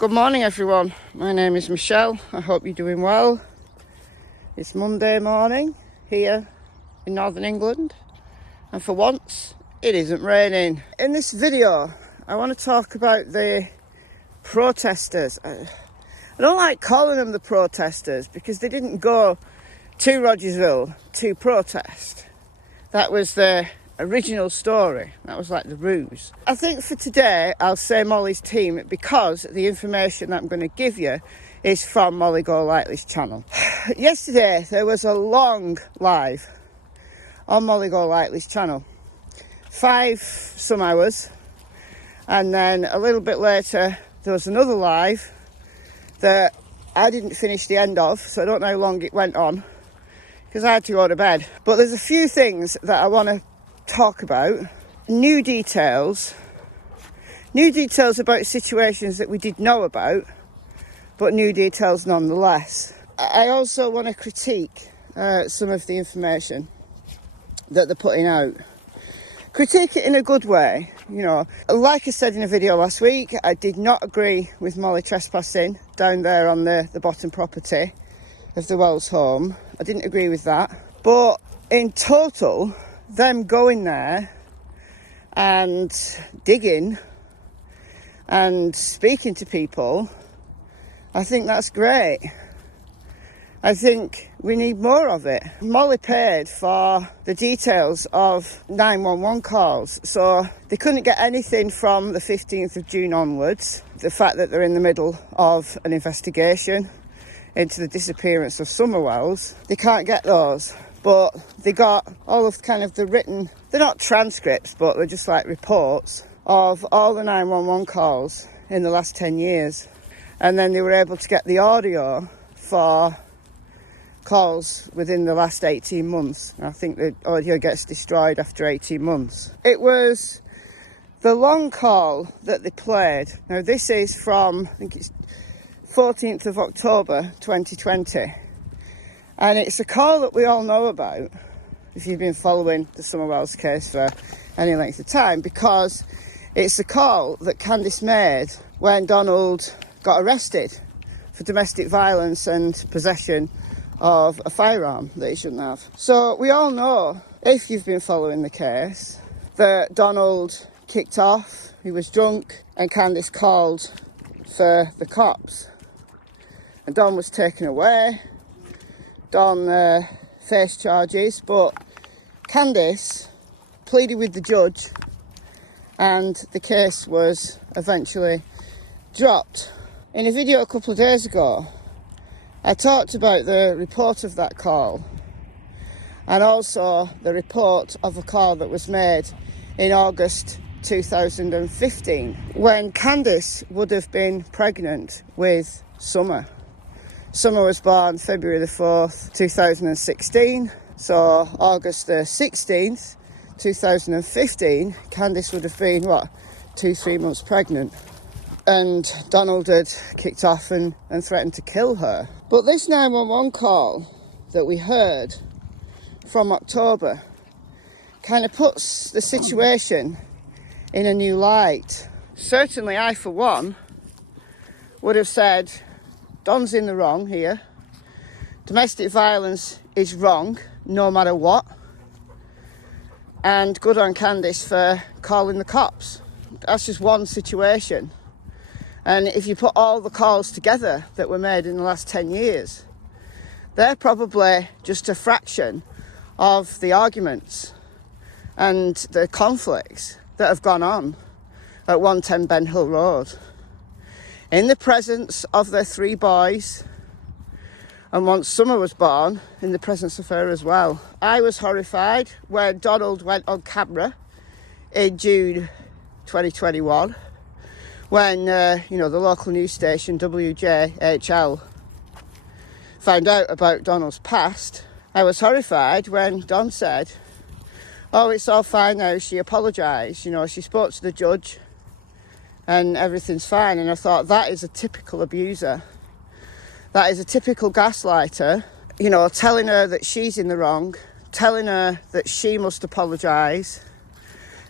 Good morning everyone, my name is Michelle, I hope you're doing well. It's Monday morning here in Northern England and for once it isn't raining. In this video I want to talk about the protesters. I don't like calling them the protesters because they didn't go to Rogersville to protest. That was the original story. That was like the ruse. I think for today I'll say Molly's team because the information that I'm going to give you is from Molly Golightly's channel. Yesterday there was a long live on Molly Golightly's channel, 5 some hours, and then a little bit later there was another live that I didn't finish the end of, so I don't know how long it went on because I had to go to bed. But there's a few things that I want to talk about. New details about situations that we did know about, but new details nonetheless. I also want to critique some of the information that they're putting out. Critique it in a good way, you know. Like I said in a video last week, I did not agree with Molly trespassing down there on the bottom property of the Wells home. I didn't agree with that. But in total, them going there and digging and speaking to people, I think that's great. I think we need more of it. Molly paid for the details of 911 calls, so they couldn't get anything from the 15th of June onwards. The fact that they're in the middle of an investigation into the disappearance of Summer Wells, they can't get those. But they got all of kind of the written, they're not transcripts, but they're just like reports of all the 911 calls in the last 10 years. And then they were able to get the audio for calls within the last 18 months. I think the audio gets destroyed after 18 months. It was the long call that they played. Now this is from, I think it's 14th of October 2020. And it's a call that we all know about if you've been following the Summer Wells case for any length of time, because it's a call that Candice made when Donald got arrested for domestic violence and possession of a firearm that he shouldn't have. So we all know, if you've been following the case, that Donald kicked off, he was drunk, and Candice called for the cops. And Don was taken away. Don faced charges, but Candice pleaded with the judge and the case was eventually dropped. In a video a couple of days ago, I talked about the report of that call and also the report of a call that was made in August 2015 when Candice would have been pregnant with Summer. Summer was born February the 4th, 2016. So August the 16th, 2015, Candice would have been, 2-3 months pregnant. And Donald had kicked off and threatened to kill her. But this 911 call that we heard from October kind of puts the situation in a new light. Certainly I, for one, would have said, Don's in the wrong here. Domestic violence is wrong, no matter what. And good on Candice for calling the cops. That's just one situation. And if you put all the calls together that were made in the last 10 years, they're probably just a fraction of the arguments and the conflicts that have gone on at 110 Ben Hill Road. In the presence of their 3 boys, and once Summer was born, in the presence of her as well. I was horrified when Donald went on camera in June 2021, when the local news station WJHL found out about Donald's past. I was horrified when Don said, oh, it's all fine now, she apologised, she spoke to the judge and everything's fine. And I thought, that is a typical abuser. That is a typical gaslighter, telling her that she's in the wrong, telling her that she must apologise,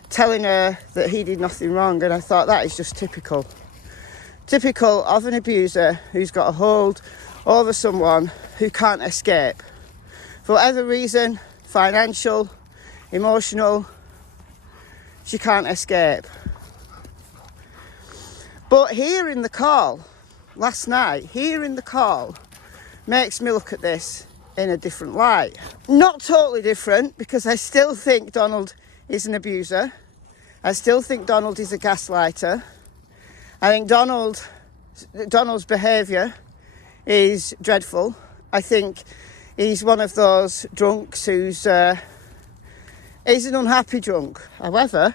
telling her that he did nothing wrong. And I thought, that is just typical Typical of an abuser who's got a hold over someone who can't escape. For whatever reason, financial, emotional, she can't escape. But hearing the call last night, hearing the call makes me look at this in a different light. Not totally different, because I still think Donald is an abuser. I still think Donald is a gaslighter. I think Donald's behaviour is dreadful. I think he's one of those drunks who's he's an unhappy drunk. However,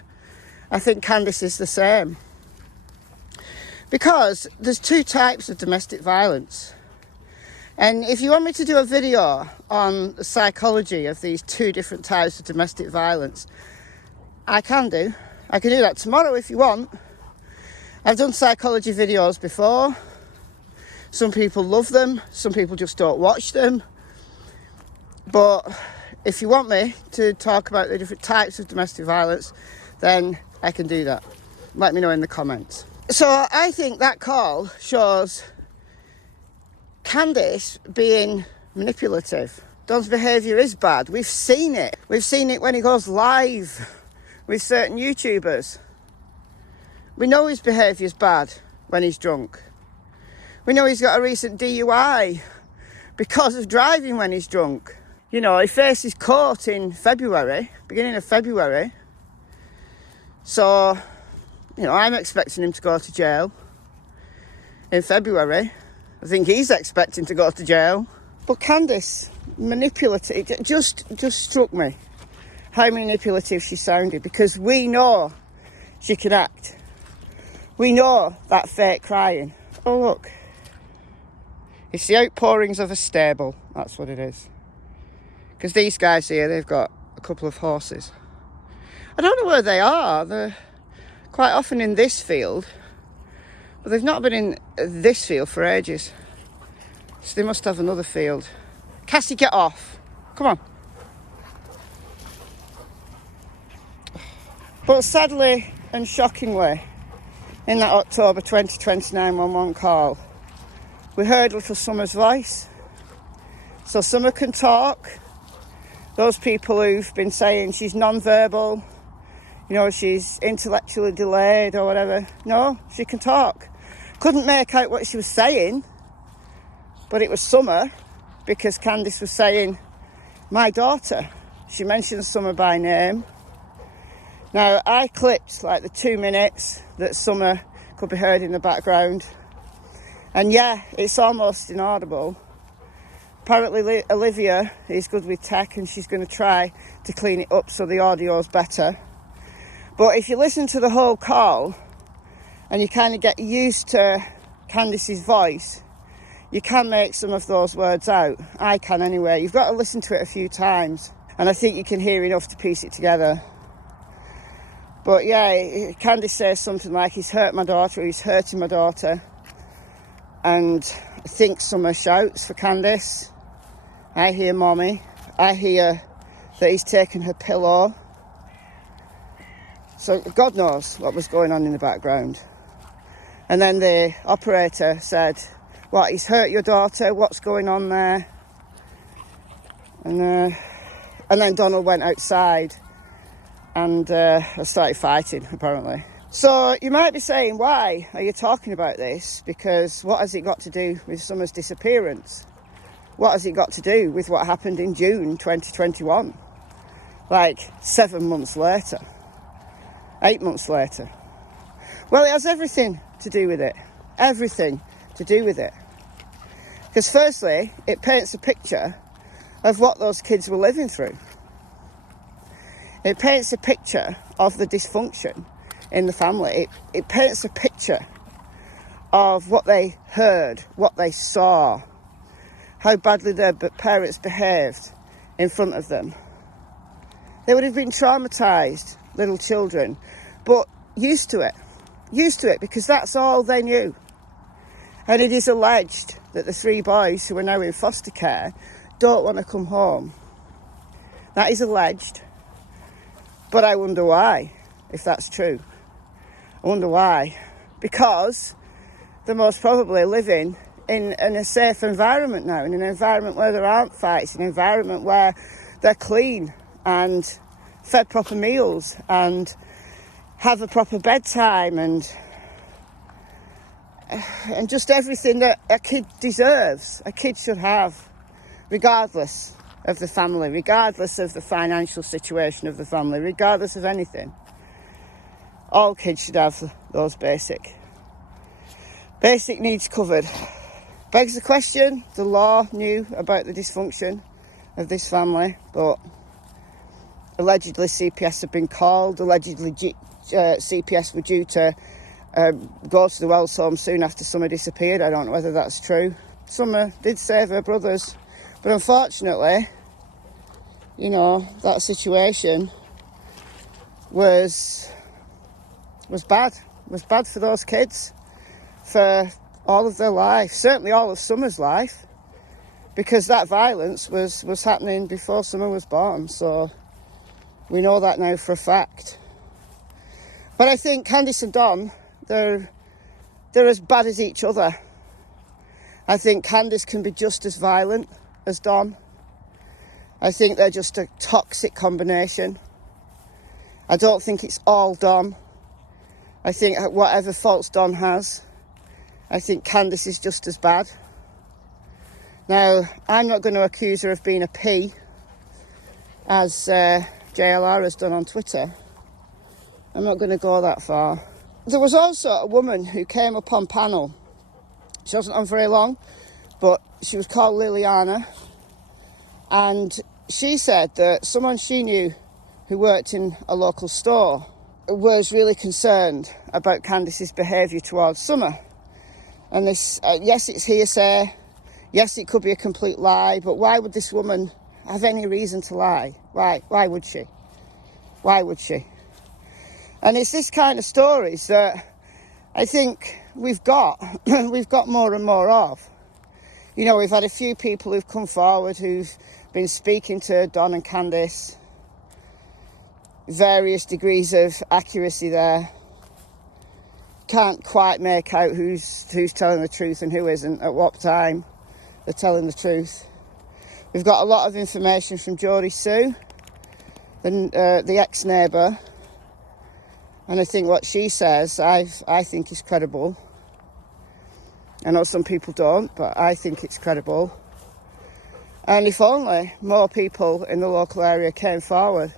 I think Candice is the same. Because there's two types of domestic violence. And if you want me to do a video on the psychology of these two different types of domestic violence, I can do. I can do that tomorrow if you want. I've done psychology videos before. Some people love them, some people just don't watch them. But if you want me to talk about the different types of domestic violence, then I can do that. Let me know in the comments. So I think that call shows Candice being manipulative. Don's behaviour is bad. We've seen it. We've seen it when he goes live with certain YouTubers. We know his behaviour's bad when he's drunk. We know he's got a recent DUI because of driving when he's drunk. You know, he faces court in February, beginning of February. So, you know, I'm expecting him to go to jail in February. I think he's expecting to go to jail. But Candice, manipulative, it just struck me how manipulative she sounded, because we know she can act. We know that fake crying. Oh, look. It's the outpourings of a stable. That's what it is. Because these guys here, they've got a couple of horses. I don't know where they are. They're quite often in this field. But they've not been in this field for ages. So they must have another field. Cassie, get off. Come on. But sadly and shockingly, in that October 2020 911 call, we heard little Summer's voice. So Summer can talk. Those people who've been saying she's non-verbal, you know, she's intellectually delayed or whatever. No, she can talk. Couldn't make out what she was saying, but it was Summer, because Candice was saying, my daughter. She mentioned Summer by name. Now, I clipped like the 2 minutes that Summer could be heard in the background. And yeah, it's almost inaudible. Apparently Olivia is good with tech and she's going to try to clean it up so the audio's better. But if you listen to the whole call and you kind of get used to Candice's voice, you can make some of those words out. I can anyway. You've got to listen to it a few times, and I think you can hear enough to piece it together. But yeah, Candice says something like, he's hurt my daughter, he's hurting my daughter. And I think Summer shouts for Candice. I hear mommy. I hear that he's taken her pillow. So God knows what was going on in the background. And then the operator said, what, he's hurt your daughter? What's going on there? And then Donald went outside and started fighting, apparently. So you might be saying, why are you talking about this? Because what has it got to do with Summer's disappearance? What has it got to do with what happened in June 2021? Like 7 months later, 8 months later. Well, it has everything to do with it. Everything to do with it. Because firstly, it paints a picture of what those kids were living through. It paints a picture of the dysfunction in the family. It paints a picture of what they heard, what they saw, how badly their parents behaved in front of them. They would have been traumatised, little children, but used to it because that's all they knew. And it is alleged that the 3 boys who are now in foster care don't want to come home. That is alleged, but I wonder why, if that's true. I wonder why. Because they're most probably living in a safe environment now, in an environment where there aren't fights, an environment where they're clean and fed proper meals and have a proper bedtime and just everything that a kid deserves, a kid should have, regardless of the family, regardless of the financial situation of the family, regardless of anything. All kids should have those basic needs covered. Begs the question, the law knew about the dysfunction of this family, but allegedly CPS have been called, allegedly CPS were due to go to the Wells home soon after Summer disappeared. I don't know whether that's true. Summer did save her brothers, but unfortunately, you know, that situation was bad for those kids, for all of their life, certainly all of Summer's life, because that violence was happening before Summer was born, so we know that now for a fact. But I think Candice and Don, they're as bad as each other. I think Candice can be just as violent as Don. I think they're just a toxic combination. I don't think it's all Don. I think whatever faults Don has, I think Candice is just as bad. Now, I'm not going to accuse her of being a P, as JLR has done on Twitter. I'm not going to go that far. There was also a woman who came up on panel. She wasn't on very long, but she was called Liliana. And she said that someone she knew who worked in a local store was really concerned about Candice's behaviour towards Summer. And this, yes, it's hearsay. Yes, it could be a complete lie. But why would this woman have any reason to lie? Why would she? Why would she? And it's this kind of stories that I think we've got more and more of. You know, we've had a few people who've come forward who've been speaking to Don and Candice. Various degrees of accuracy there. Can't quite make out who's telling the truth and who isn't, at what time they're telling the truth. We've got a lot of information from Jodie Sue, the ex-neighbour, and I think what she says, I think is credible. I know some people don't, but I think it's credible. And if only more people in the local area came forward.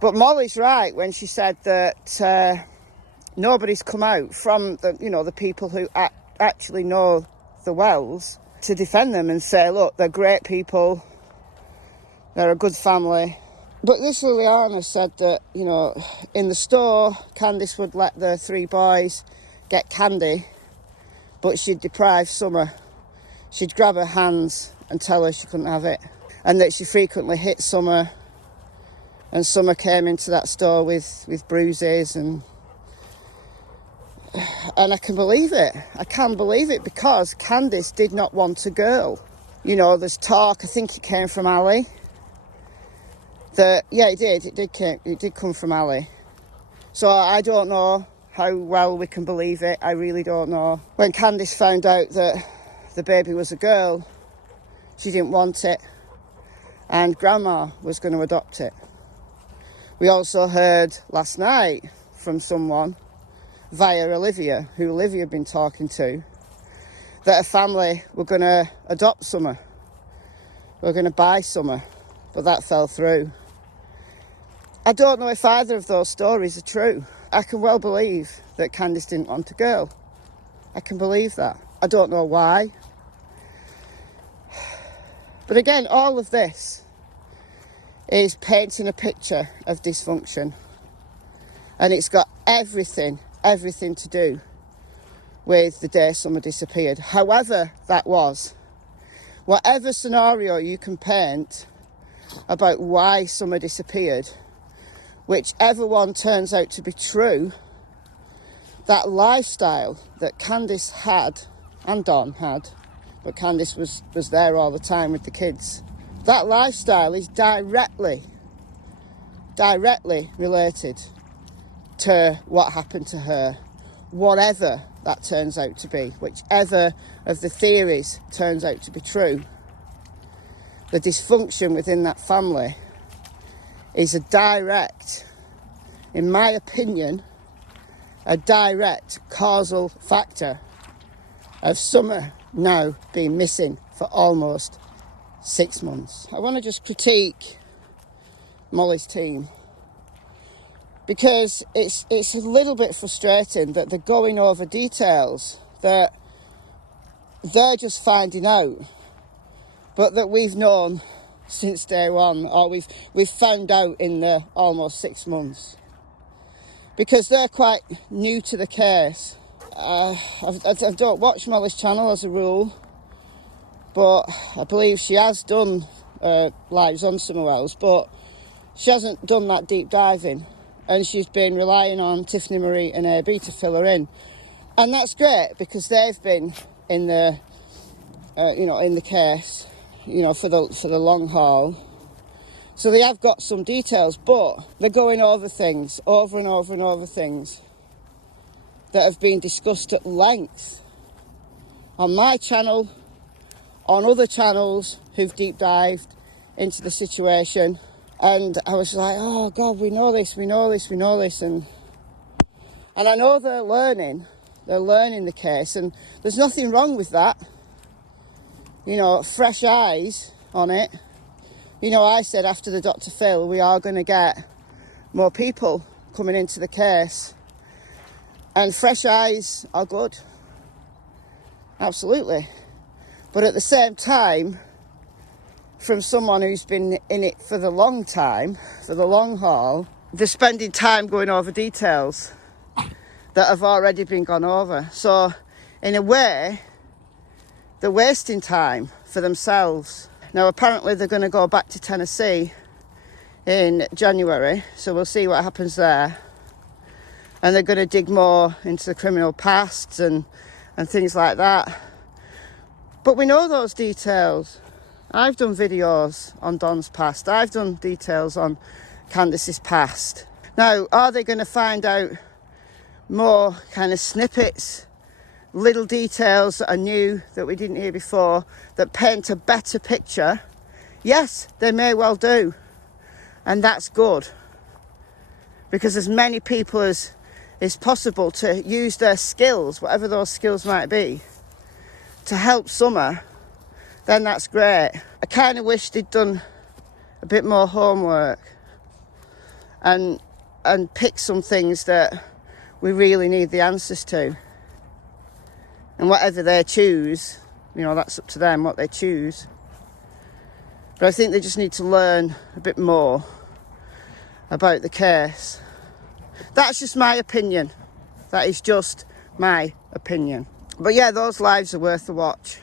But Molly's right when she said that nobody's come out from the people who actually know the Wells to defend them and say, look, they're great people, they're a good family. But this Liliana said that, you know, in the store, Candice would let the three boys get candy, but she'd deprive Summer. She'd grab her hands and tell her she couldn't have it, and that she frequently hit Summer, and Summer came into that store with bruises, and I can believe it. I can believe it because Candice did not want a girl. You know, there's talk, I think it came from Ali. It did come from Ali. So I don't know how well we can believe it. I really don't know. When Candice found out that the baby was a girl, she didn't want it, and Grandma was going to adopt it. We also heard last night from someone via Olivia, who Olivia had been talking to, that a family were going to adopt Summer. We're going to buy Summer, but that fell through. I don't know if either of those stories are true. I can well believe that Candice didn't want a girl. I can believe that. I don't know why. But again, all of this is painting a picture of dysfunction. And it's got everything to do with the day Summer disappeared. However that was, whatever scenario you can paint about why Summer disappeared, whichever one turns out to be true, that lifestyle that Candice had, and Don had, but Candice was there all the time with the kids, that lifestyle is directly related to what happened to her, whatever that turns out to be, whichever of the theories turns out to be true, the dysfunction within that family is a direct, in my opinion, a direct causal factor of Summer now being missing for almost 6 months. I want to just critique Molly's team, because it's a little bit frustrating that they're going over details that they're just finding out, but that we've known since day one, or we've found out in the almost 6 months, because they're quite new to the case. I don't watch Molly's channel as a rule, but I believe she has done lives on Summer Wells, but she hasn't done that deep diving, and she's been relying on Tiffany Marie and AB to fill her in, and that's great because they've been in the in the case, for the long haul, so they have got some details, but they're going over things over and over and over things that have been discussed at length on my channel, on other channels who've deep dived into the situation. And I was like, oh God, we know this, and I know they're learning the case, and there's nothing wrong with that. Fresh eyes on it. I said after the Dr. Phil, we are going to get more people coming into the case, and fresh eyes are good, absolutely. But at the same time, from someone who's been in it for the long time, for the long haul, they're spending time going over details that have already been gone over. So in a way, they're wasting time for themselves. Now apparently they're going to go back to Tennessee in January, so we'll see what happens there. And they're going to dig more into the criminal pasts and things like that. But we know those details. I've done videos on Don's past. I've done details on Candice's past. Now, are they going to find out more kind of snippets, little details that are new that we didn't hear before, that paint a better picture? Yes, they may well do. And that's good. Because as many people as is possible to use their skills, whatever those skills might be, to help Summer, then that's great. I kind of wish they'd done a bit more homework and pick some things that we really need the answers to. And whatever they choose, that's up to them, what they choose. But I think they just need to learn a bit more about the case. That's just my opinion. That is just my opinion. But yeah, those lives are worth the watch.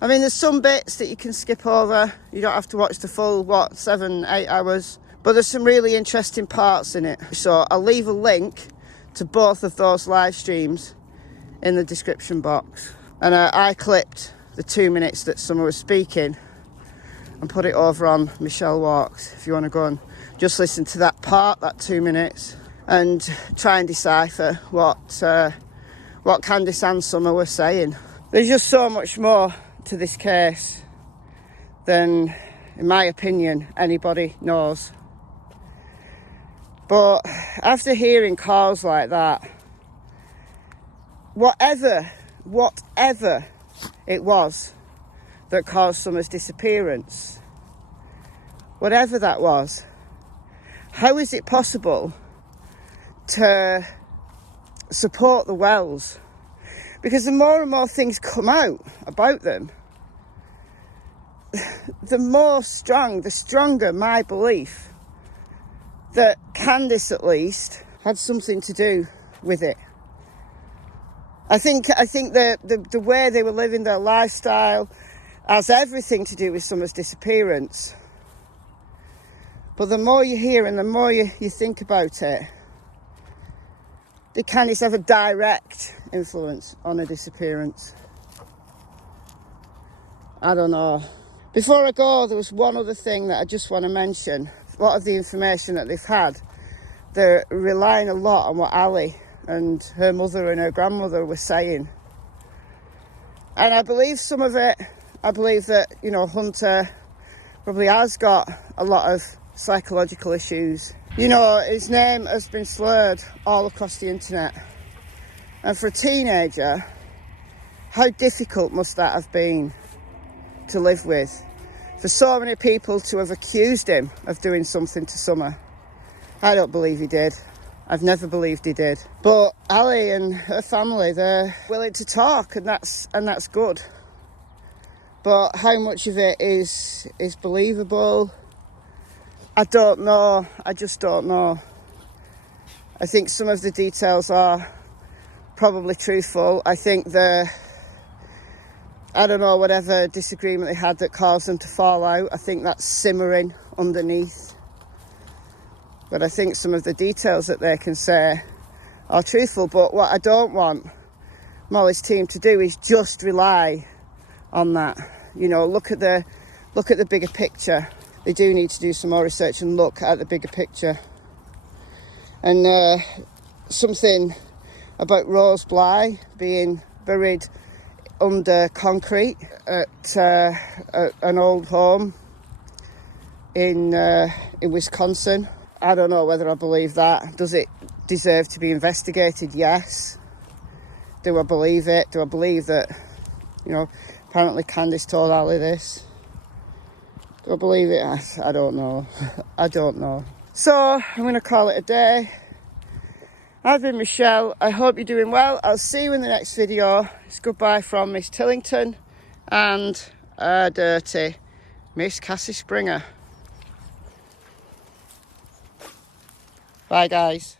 I mean, there's some bits that you can skip over. You don't have to watch the full, 7-8 hours. But there's some really interesting parts in it. So I'll leave a link to both of those live streams in the description box. And I clipped the 2 minutes that Summer was speaking and put it over on Michelle Walks, if you want to go and just listen to that part, that 2 minutes, and try and decipher what Candice and Summer were saying. There's just so much more to this case than, in my opinion, anybody knows. But after hearing calls like that, whatever it was that caused Summer's disappearance, whatever that was, how is it possible to support the Wells? Because the more and more things come out about them, the stronger my belief that Candice at least had something to do with it. I think the way they were living their lifestyle has everything to do with Summer's disappearance. But the more you hear and the more you think about it, did Candice have a direct influence on her disappearance? I don't know. Before I go, there was one other thing that I just want to mention. A lot of the information that they've had, they're relying a lot on what Ali and her mother and her grandmother were saying. And I believe some of it. I believe that, you know, Hunter probably has got a lot of psychological issues. You know, his name has been slurred all across the internet. And for a teenager, how difficult must that have been to live with? For so many people to have accused him of doing something to Summer. I don't believe he did. I've never believed he did. But Ali and her family, they're willing to talk, and that's good. But how much of it is believable? I don't know. I just don't know. I think some of the details are probably truthful. I think I don't know, whatever disagreement they had that caused them to fall out, I think that's simmering underneath. But I think some of the details that they can say are truthful. But what I don't want Molly's team to do is just rely on that. You know, look at the bigger picture. They do need to do some more research and look at the bigger picture. And something about Rose Bly being buried under concrete at an old home in Wisconsin. I don't know whether I believe that. Does it deserve to be investigated? Yes. Do I believe it? Do I believe that, you know, apparently Candice told Ali this? Do I believe it? I don't know. I don't know. So I'm going to call it a day. I've been Michelle. I hope you're doing well. I'll see you in the next video. It's goodbye from Miss Tillington and dirty Miss Cassie Springer. Bye, guys.